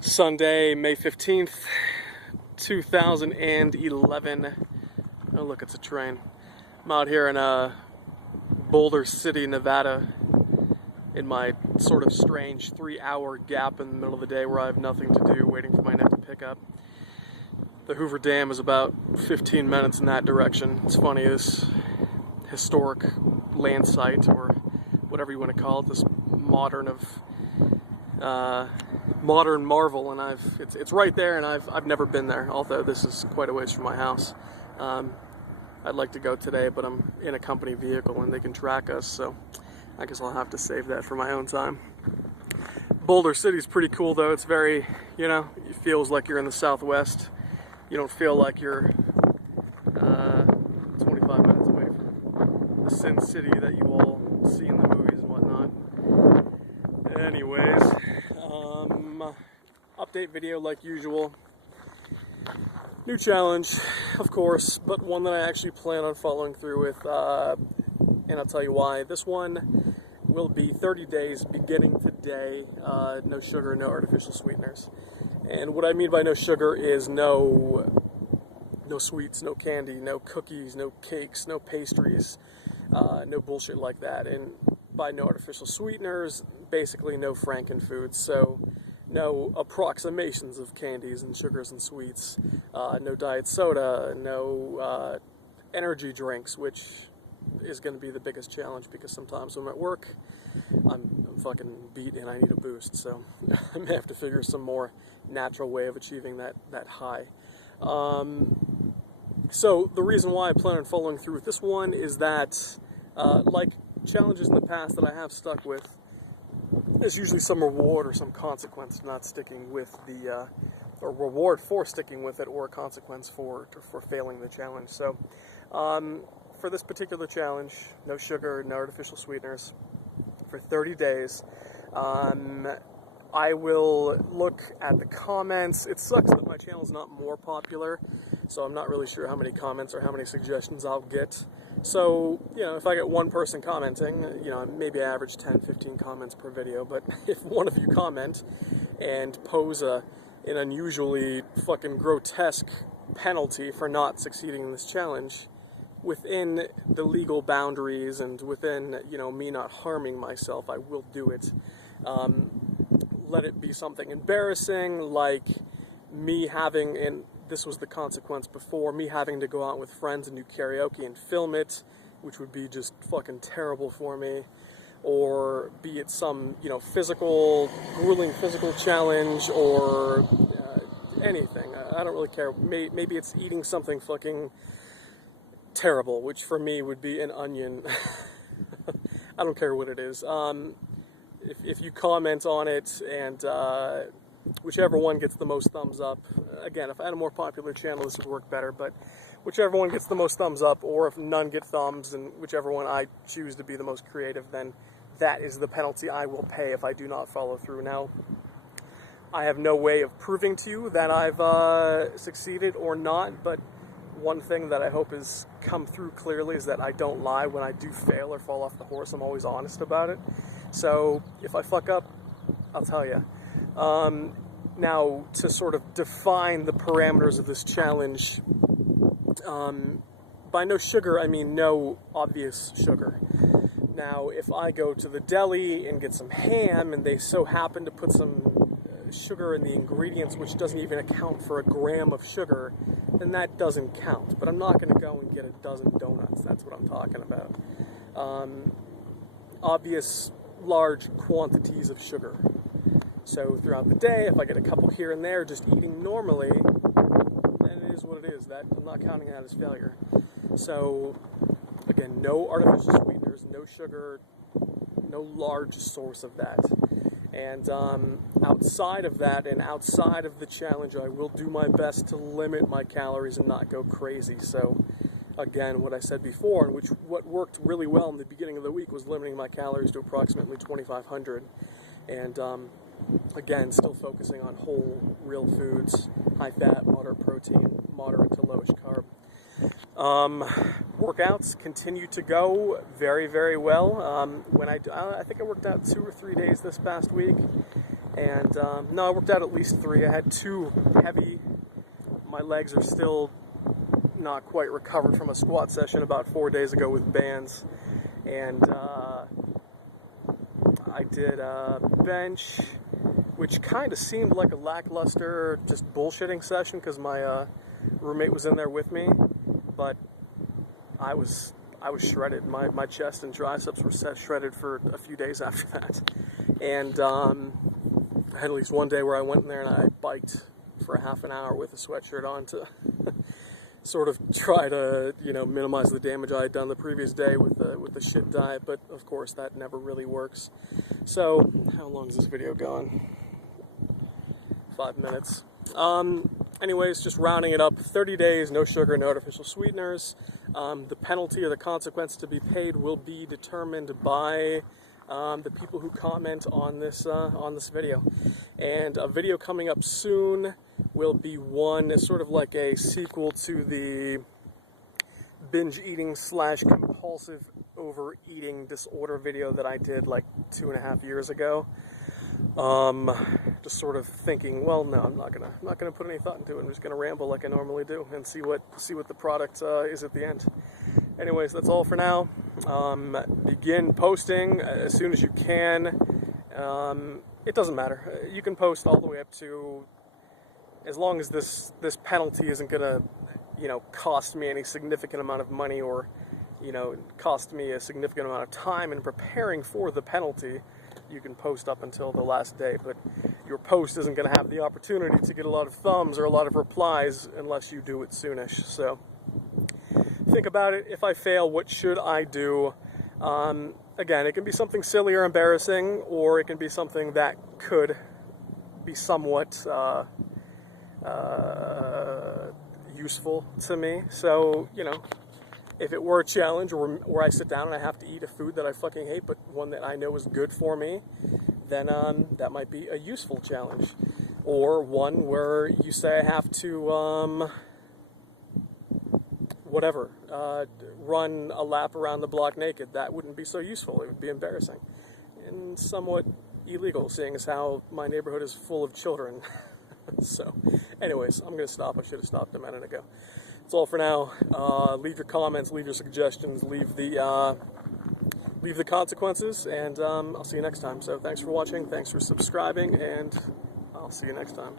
Sunday, May 15th, 2011. Oh look, it's a train. I'm out here in Boulder City, Nevada, in my sort of strange 3-hour gap in the middle of the day where I have nothing to do, waiting for my next pickup. The Hoover Dam is about 15 minutes in that direction. It's funny, this historic land site, or whatever you want to call it, this modern marvel, and it's right there, and I've never been there, although this is quite a ways from my house. I'd like to go today, but I'm in a company vehicle and they can track us, so I guess I'll have to save that for my own time. Boulder City's pretty cool though. It's very, it feels like you're in the Southwest. You don't feel like you're 25 minutes away from the Sin City that you all see in the movies and whatnot. Anyways, update video like usual. New challenge, of course, but one that I actually plan on following through with, and I'll tell you why. This one will be 30 days beginning today, no sugar, no artificial sweeteners. And what I mean by no sugar is no sweets, no candy, no cookies, no cakes, no pastries, no bullshit like that. And by no artificial sweeteners, basically no frankenfoods, so no approximations of candies and sugars and sweets, no diet soda, no energy drinks, which is going to be the biggest challenge because sometimes when I'm at work, I'm fucking beat and I need a boost, so I may have to figure some more natural way of achieving that high. So the reason why I plan on following through with this one is that, like challenges in the past that I have stuck with, there's usually some reward or some consequence to not sticking with the, or reward for sticking with it, or a consequence for failing the challenge. So, for this particular challenge, no sugar, no artificial sweeteners, for 30 days, I will look at the comments. It sucks that my channel's not more popular, so I'm not really sure how many comments or how many suggestions I'll get. So, if I get one person commenting, maybe I average 10, 15 comments per video, but if one of you comment and pose an unusually fucking grotesque penalty for not succeeding in this challenge, within the legal boundaries and within, me not harming myself, I will do it. Let it be something embarrassing, like me having, and this was the consequence before, me having to go out with friends and do karaoke and film it, which would be just fucking terrible for me. Or be it some, grueling physical challenge, or anything. I don't really care. Maybe it's eating something fucking terrible, which for me would be an onion. I don't care what it is. If you comment on it, and whichever one gets the most thumbs up, again, if I had a more popular channel, this would work better, but whichever one gets the most thumbs up, or if none get thumbs, and whichever one I choose to be the most creative, then that is the penalty I will pay if I do not follow through. Now, I have no way of proving to you that I've succeeded or not, but one thing that I hope has come through clearly is that I don't lie when I do fail or fall off the horse. I'm always honest about it. So if I fuck up, I'll tell you. Now, to sort of define the parameters of this challenge, by no sugar, I mean no obvious sugar. Now, if I go to the deli and get some ham and they so happen to put some sugar in the ingredients, which doesn't even account for a gram of sugar, then that doesn't count. But I'm not going to go and get a dozen donuts. That's what I'm talking about. Obvious large quantities of sugar. So throughout the day, if I get a couple here and there, just eating normally, then it is what it is. That I'm not counting that as failure. So again, no artificial sweeteners, no sugar, no large source of that. And outside of that, and outside of the challenge, I will do my best to limit my calories and not go crazy. So again, what I said before, and what worked really well in the beginning of the week, was limiting my calories to approximately 2,500. And again, still focusing on whole, real foods, high fat, moderate protein, moderate to lowish carb. Workouts continue to go very, very well. I think I worked out 2 or 3 days this past week, And no, I worked out at least 3. I had 2 heavy. My legs are still not quite recovered from a squat session about 4 days ago with bands. And I did bench, which kind of seemed like a lackluster, just bullshitting session because my roommate was in there with me. But I was shredded. My chest and triceps were shredded for a few days after that. And I had at least one day where I went in there and I biked for a half an hour with a sweatshirt on to sort of try to, minimize the damage I had done the previous day with the shit diet. But of course, that never really works. So, how long is this video going? 5 minutes. Anyways, just rounding it up, 30 days, no sugar, no artificial sweeteners. The penalty or the consequence to be paid will be determined by the people who comment on this video. And a video coming up soon will be one sort of like a sequel to the binge eating / compulsive overeating disorder video that I did like 2.5 years ago. Just sort of thinking, well, no, I'm not gonna put any thought into it. I'm just gonna ramble like I normally do and see what the product is at the end. Anyways, that's all for now. Begin posting as soon as you can. It doesn't matter. You can post all the way up to, as long as this penalty isn't gonna, cost me any significant amount of money or, cost me a significant amount of time in preparing for the penalty. You can post up until the last day, but your post isn't going to have the opportunity to get a lot of thumbs or a lot of replies unless you do it soonish. So think about it. If I fail, what should I do? Again, it can be something silly or embarrassing, or it can be something that could be somewhat useful to me. So, if it were a challenge where I sit down and I have to eat a food that I fucking hate, but one that I know is good for me, then that might be a useful challenge. Or one where you say I have to, run a lap around the block naked. That wouldn't be so useful. It would be embarrassing. And somewhat illegal, seeing as how my neighborhood is full of children. So, anyways, I'm going to stop. I should have stopped a minute ago. That's all for now. Leave your comments, leave your suggestions, leave the consequences, and I'll see you next time. So thanks for watching, thanks for subscribing, and I'll see you next time.